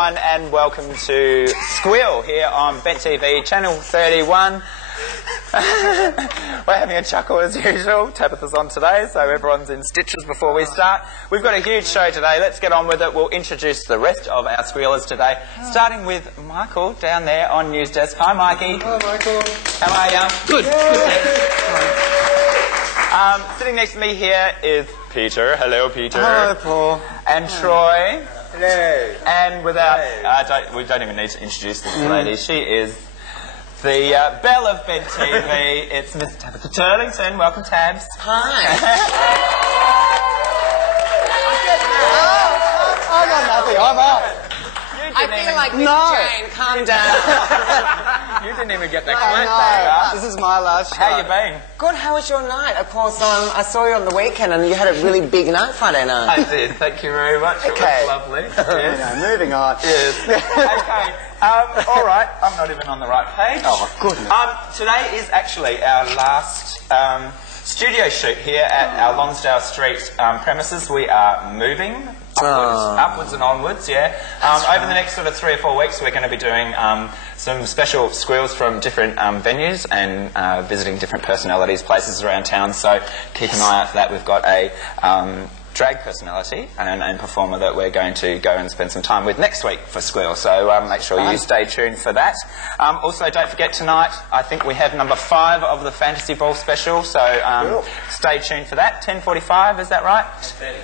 everyone, and welcome to Squeal here on BetTV, Channel 31. We're having a chuckle as usual. Tabatha's on today, so everyone's in stitches before we start. We've got a huge show today. Let's get on with it. We'll introduce the rest of our Squealers today, starting with Michael down there on News Desk. Hi, Mikey. Hello, Michael. How are you? Good. Sitting next to me here is Peter. Hello, Peter. Hello, Paul. And Troy. Hello. And without, we don't even need to introduce this lady. She is the belle of BetTV. It's Miss Tabatha Turlington. Welcome, Tabs. Hi. I got nothing. I'm out. I feel like Miss Jane. Calm down. You didn't even get that I comment. know. This is my last show. How you been? Good. How was your night? Of course, I saw you on the weekend, and you had a really big night Friday night. I did. Thank you very much. Okay. It was lovely. Yes. Moving on. Yes. Okay. All right. I'm not even on the right page. Oh, goodness. Today is actually our last studio shoot here at our Lonsdale Street premises. We are moving upwards and onwards, yeah. Over the next sort of 3 or 4 weeks, we're going to be doing some special squeals from different venues and visiting different personalities, places around town. So keep an eye out for that. We've got a drag personality and performer that we're going to go and spend some time with next week for Squeal. So make sure you stay tuned for that. Also, don't forget tonight, I think we have number 5 of the Fantasy Ball special. So stay tuned for that. 10:45, is that right?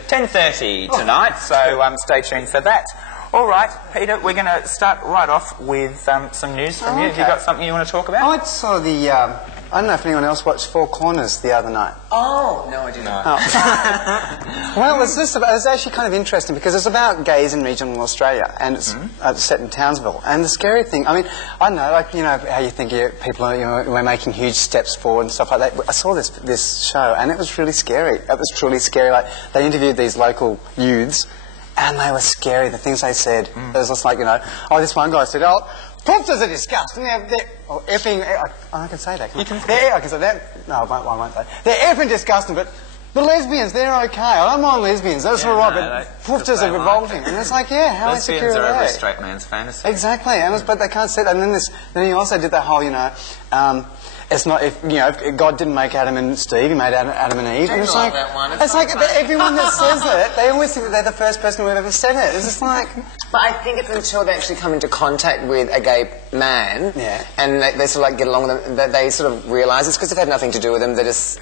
10:30 tonight. So stay tuned for that. All right, Peter, we're going to start right off with some news from you. Have you got something you want to talk about? I saw the, I don't know if anyone else watched Four Corners the other night. Oh, no, I did not. Oh. Well, it was actually kind of interesting because it's about gays in regional Australia, and it's set in Townsville. And the scary thing, I mean, I know, like, you know, how you think people are, we're making huge steps forward and stuff like that. I saw this show, and it was really scary. It was truly scary. Like, they interviewed these local youths, and they were scary. The things they said, it was just like, you know, this one guy said, poofers are disgusting. They're effing... I can say that. I can say that. No, I won't say. They're effing disgusting, but lesbians, they're okay. I don't mind lesbians. That's all right, but poofers are revolting. And it's like, yeah, how insecure are they? Lesbians are every straight man's fantasy. Exactly. And but they can't say that. And then he also did that whole, you know... it's not if God didn't make Adam and Steve, He made Adam and Eve. And it's like that one. It's like everyone that says it, they always think that they're the first person who ever said it. It's just like. But I think it's until they actually come into contact with a gay man, and they sort of like get along with them, that they sort of realise it's because they've had nothing to do with them. They're just.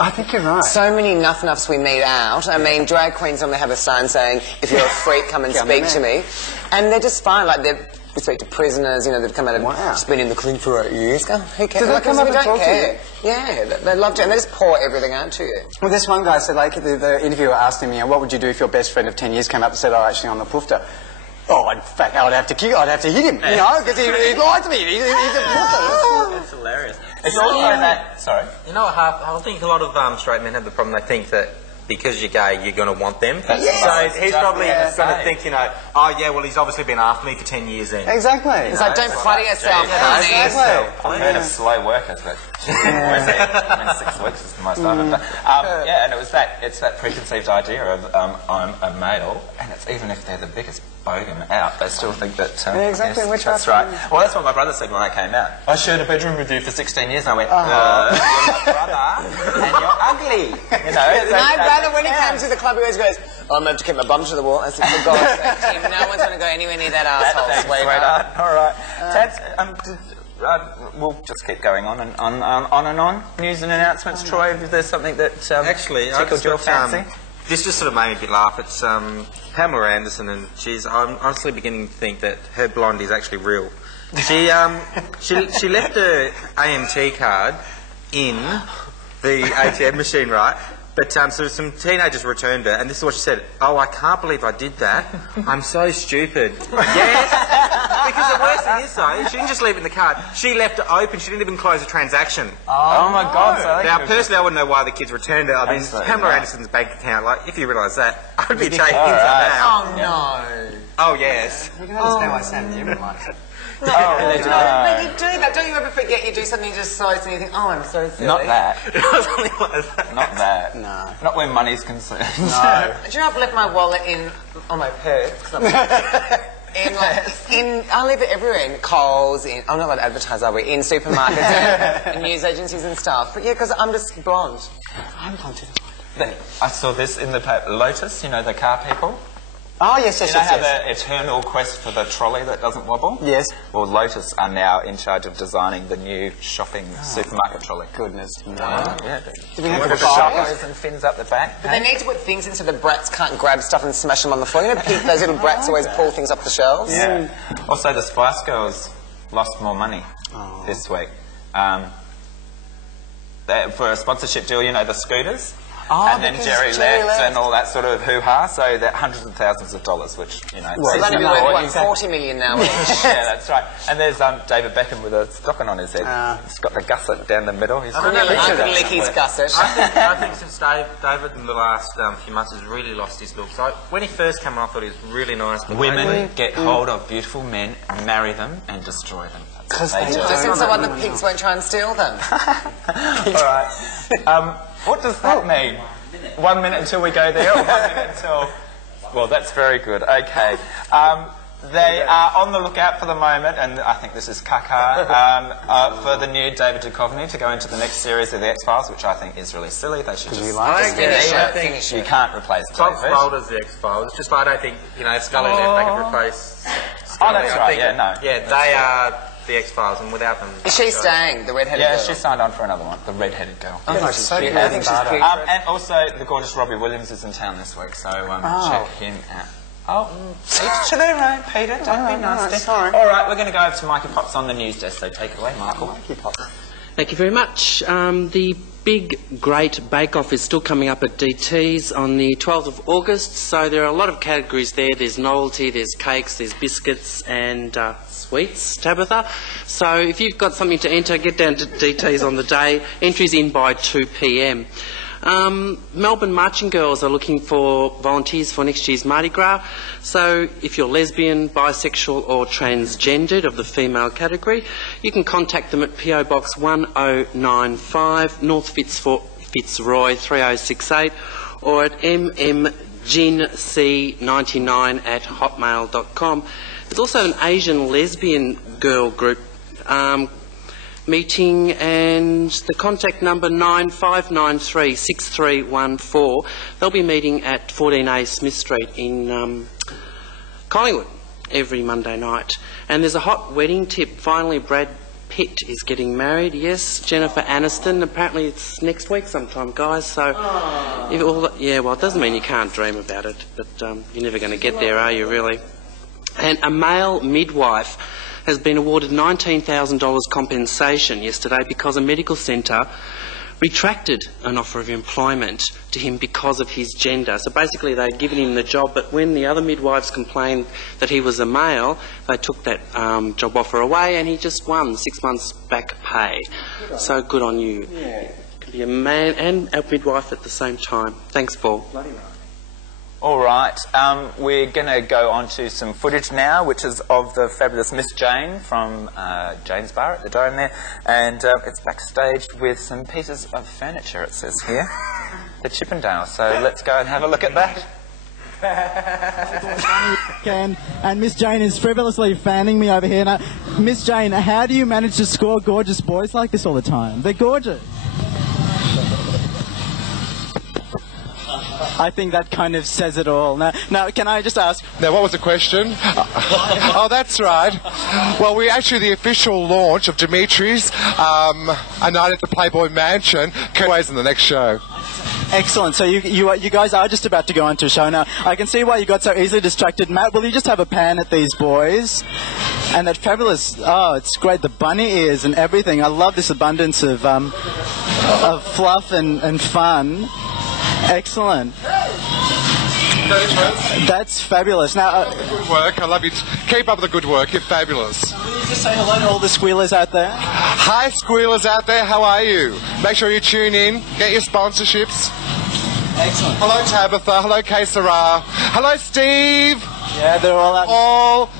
I think you're right. So many nuffs we meet out. I mean, drag queens normally have a sign saying, "If you're a freak, come and speak to me," and they're just fine. Like we speak to prisoners, you know, they've come out and just been in the clink for 8 years. Go, who cares? Do they come up and talk to you? Yeah, they love to, and they just pour everything out to you. Well, this one guy said, like, the interviewer asked him, what would you do if your best friend of 10 years came up and said, actually, I'm a poofter? Oh, in fact, I'd have to hit him, you know, because he lied to me. He's a poofter. That's hilarious. It's also that... Sorry. You know, I think a lot of straight men have the problem. They think that because you're gay, you're going to want them. So he's probably going to think, you know, well, he's obviously been after me for 10 years then. Exactly. It's like, don't flatter yourself, honey. Exactly. I've heard of slow workers, but I mean, 6 weeks is the most I've ever done. And it's that preconceived idea of I'm a male, and it's even if they're the biggest bogan out, they still think that... exactly. Yes, that's right. Well, that's what my brother said when I came out. I shared a bedroom with you for 16 years, and I went, you're my brother, and you're ugly. You know, my brother, when he comes to the club, he always goes, I'm going to keep my bum to the wall. I said, for God's sake, Tim, no one's going to go anywhere near that arsehole, sweetheart. All right. Tats, we'll just keep going on and on. News and announcements. Troy, if there's something that tickled your fancy? This just sort of made me a bit laugh. It's Pamela Anderssen, and I'm honestly beginning to think that her blonde is actually real. She left her AMT card in the ATM machine, right? But so some teenagers returned her, and this is what she said. Oh, I can't believe I did that. I'm so stupid. Yes. Because the worst thing is, though, she didn't just leave it in the card. She left it open. She didn't even close the transaction. Oh my God. So now, personally, I wouldn't know why the kids returned it. I mean, Pamela Anderson's bank account, like, if you realise that, I'd be taking things like that. Oh, no. Oh, yes. You can understand why I said you like it. No, but you do that. Don't you ever forget you do something just so and you think, I'm so silly. Not that. Something like that. Not that. No. Not when money's concerned. No. Do you know I've left my wallet on my purse? I live everywhere, in Coles, I'm not allowed to advertise, are we? In supermarkets and news agencies and stuff. But yeah, because I'm just blonde. I'm blonde too. I saw this in the paper. Lotus, you know, the car people. Oh, yes, yes, you know yes. how the eternal quest for the trolley that doesn't wobble? Yes. Well, Lotus are now in charge of designing the new shopping supermarket trolley. Goodness. No. Yeah. Do we have With to the shoppers and fins up the back. But they need to put things in so the brats can't grab stuff and smash them on the floor. You know, those little brats always pull things up the shelves. Yeah. Also, the Spice Girls lost more money this week. For a sponsorship deal, you know, the scooters. And then Jerry left and all that sort of hoo-ha, so that hundreds of thousands of dollars, which, you know... Well, they're only worth 40 million now each. Yeah, that's right. And there's David Beckham with a stocking on his head. He's got the gusset down the middle. He's I could lick his gusset. I think since David in the last few months has really lost his look. So when he first came on, I thought he was really nice. Women get hold of beautiful men, marry them and destroy them. Because they do. Just so the pigs won't try and steal them. All right. What does that mean? 1 minute until we go there, or 1 minute until... Well, that's very good. Okay. They are on the lookout for the moment, and I think this is Kaka, for the new David Duchovny to go into the next series of The X-Files, which I think is really silly. They should just... I think you can't replace Tom David. Spaulding's The X-Files. It's just I don't think, you know, Scully left, they can replace Scully. Oh, that's right, yeah, Yeah, they are The X-Files, and without them... Is she staying, the red-headed girl? Yeah, she signed on for another one, the red-headed girl. Oh, she's so cute. And also, the gorgeous Robbie Williams is in town this week, so check him out. Each to their own, Peter. Don't be nasty. Sorry. All right, we're going to go over to Mikey Pops on the news desk, so take it away, Michael. Mikey Pops. Thank you very much. The big, great bake-off is still coming up at DT's on the 12th of August, so there are a lot of categories there. There's novelty, there's cakes, there's biscuits and sweets, Tabatha. So if you've got something to enter, get down to DT's on the day. Entries in by 2 p.m. Melbourne Marching Girls are looking for volunteers for next year's Mardi Gras. So if you're lesbian, bisexual or transgendered of the female category, you can contact them at PO Box 1095 North Fitzroy 3068 or at mmginc99@hotmail.com. There's also an Asian lesbian girl group meeting, and the contact number 95936314. They'll be meeting at 14A Smith Street in Collingwood every Monday night. And there's a hot wedding tip. Finally, Brad Pitt is getting married. Yes, Jennifer Anderssen. Apparently it's next week sometime, guys. So, yeah, well, it doesn't mean you can't dream about it, but you're never going to get there, are you, really? And a male midwife has been awarded $19,000 compensation yesterday because a medical centre retracted an offer of employment to him because of his gender. So basically they'd given him the job, but when the other midwives complained that he was a male, they took that job offer away and he just won 6 months back pay. So good on you. Yeah. Could be a man and a midwife at the same time. Thanks, Paul. Bloody right. All right, we're going to go on to some footage now, which is of the fabulous Miss Jane from Jane's Bar at the Dome there, and it's backstage with some pieces of furniture, it says here, the Chippendales. So let's go and have a look at that. And Miss Jane is frivolously fanning me over here. Now, Miss Jane, how do you manage to score gorgeous boys like this all the time? They're gorgeous. I think that kind of says it all. Now, can I just ask... Now, what was the question? Oh, that's right. Well, we're actually the official launch of Dimitri's, a night at the Playboy Mansion. Always in the next show. Excellent. So you guys are just about to go into a show now. I can see why you got so easily distracted. Matt, will you just have a pan at these boys? And that fabulous... Oh, it's great. The bunny ears and everything. I love this abundance of fluff and fun. Excellent. That's fabulous. Now, good work. I love you. Keep up the good work. You're fabulous. Will you just say hello to all the squealers out there? Hi, squealers out there. How are you? Make sure you tune in. Get your sponsorships. Excellent. Hello, Tabatha. Hello, Kesara. Hello, Steve. Yeah, they're all out. All.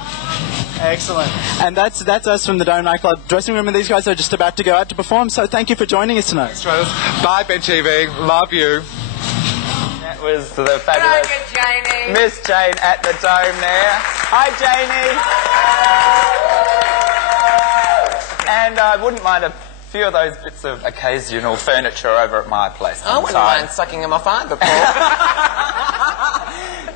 Excellent. And that's us from the Dome Nightclub dressing room, and these guys are just about to go out to perform. So thank you for joining us tonight. Thanks, bye, Ben TV. Love you. That was the fabulous Miss Jane at the Dome there. Hi, Janie. And I wouldn't mind a few of those bits of occasional furniture over at my place. I wouldn't mind sucking them off either, Paul.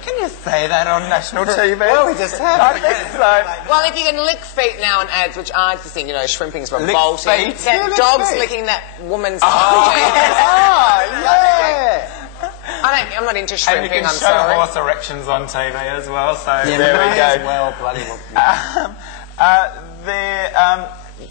Can you say that on national TV? Well, we just have. I think so. Well, if you can lick feet now in ads, which I just think, you know, shrimping's revolting. feet? That Yeah, lick dog's feet. licking that woman's Oh, yeah. I'm not into And you shrimping, can I'm show sorry. horse erections on TV as well, so Yeah, there we go. well, bloody well.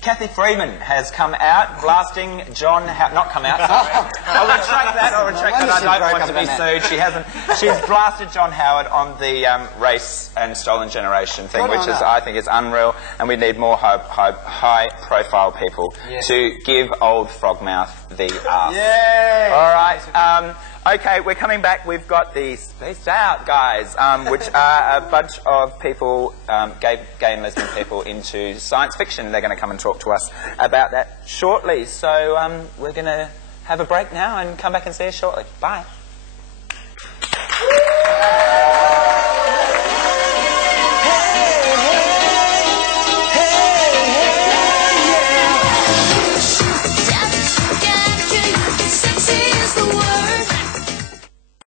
Kathy Freeman has come out blasting John not come out, sorry. I'll retract that, I don't want to be sued. She hasn't. She's blasted John Howard on the race and stolen generation thing, which is, I think, is unreal, and we need more high-profile people to give old Frogmouth the arse. Yay! All right. Okay, we're coming back. We've got the Spaced Out guys, which are a bunch of people, gay and lesbian people into science fiction. They're going to come and talk to us about that shortly. So we're going to have a break now and come back and see us shortly. Bye.